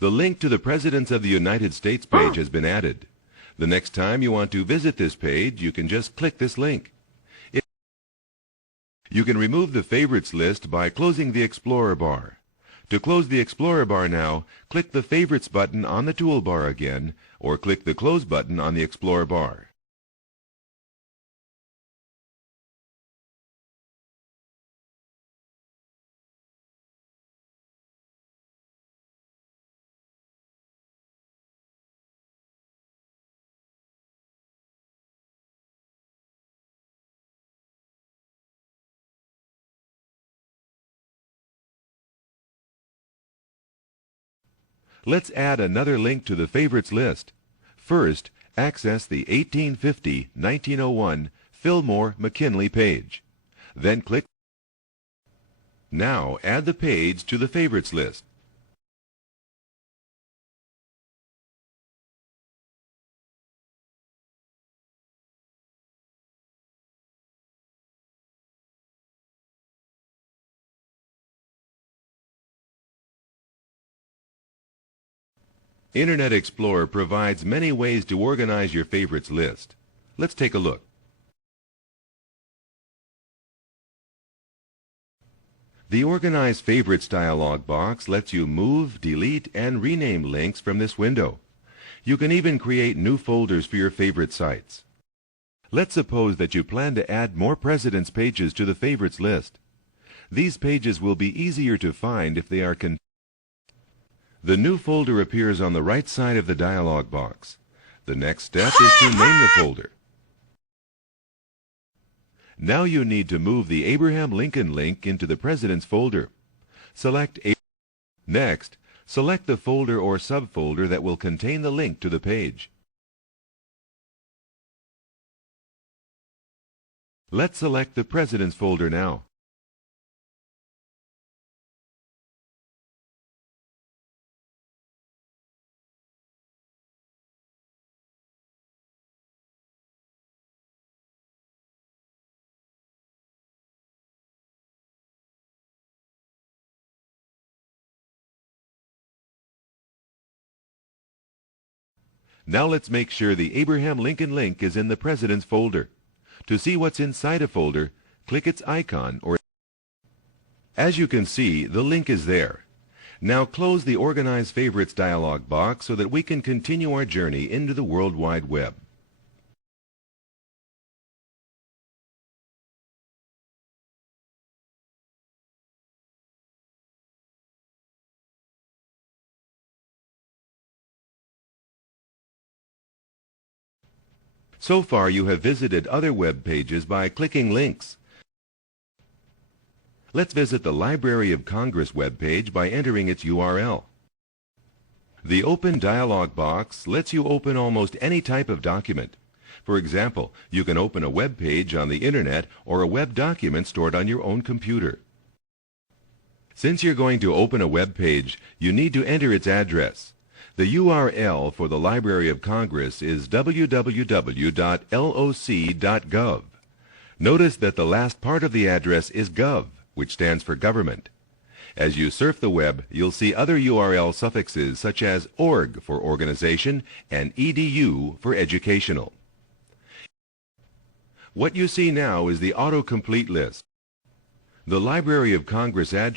The link to the Presidents of the United States page has been added. The next time you want to visit this page, you can just click this link. You can remove the Favorites list by closing the Explorer bar. To close the Explorer bar now, click the Favorites button on the toolbar again, or click the Close button on the Explorer bar. Let's add another link to the Favorites list. First, access the 1850-1901 Fillmore McKinley page. Then click. Now add the page to the Favorites list. Internet Explorer provides many ways to organize your favorites list. Let's take a look. The Organize Favorites dialog box lets you move, delete, and rename links from this window. You can even create new folders for your favorite sites. Let's suppose that you plan to add more Presidents pages to the favorites list. These pages will be easier to find if they are The new folder appears on the right side of the dialog box. The next step is to name the folder. Now you need to move the Abraham Lincoln link into the Presidents folder. Next, select the folder or subfolder that will contain the link to the page. Let's select the Presidents folder now. Now let's make sure the Abraham Lincoln link is in the Presidents folder. To see what's inside a folder, click its icon or As you can see, the link is there. Now close the Organize Favorites dialog box so that we can continue our journey into the World Wide Web. So far you have visited other web pages by clicking links. Let's visit the Library of Congress web page by entering its URL. The Open dialog box lets you open almost any type of document. For example, you can open a web page on the Internet or a web document stored on your own computer. Since you're going to open a web page, you need to enter its address. The URL for the Library of Congress is www.loc.gov. Notice that the last part of the address is gov, which stands for government. As you surf the web, you'll see other URL suffixes such as org for organization and edu for educational. What you see now is the autocomplete list. The Library of Congress address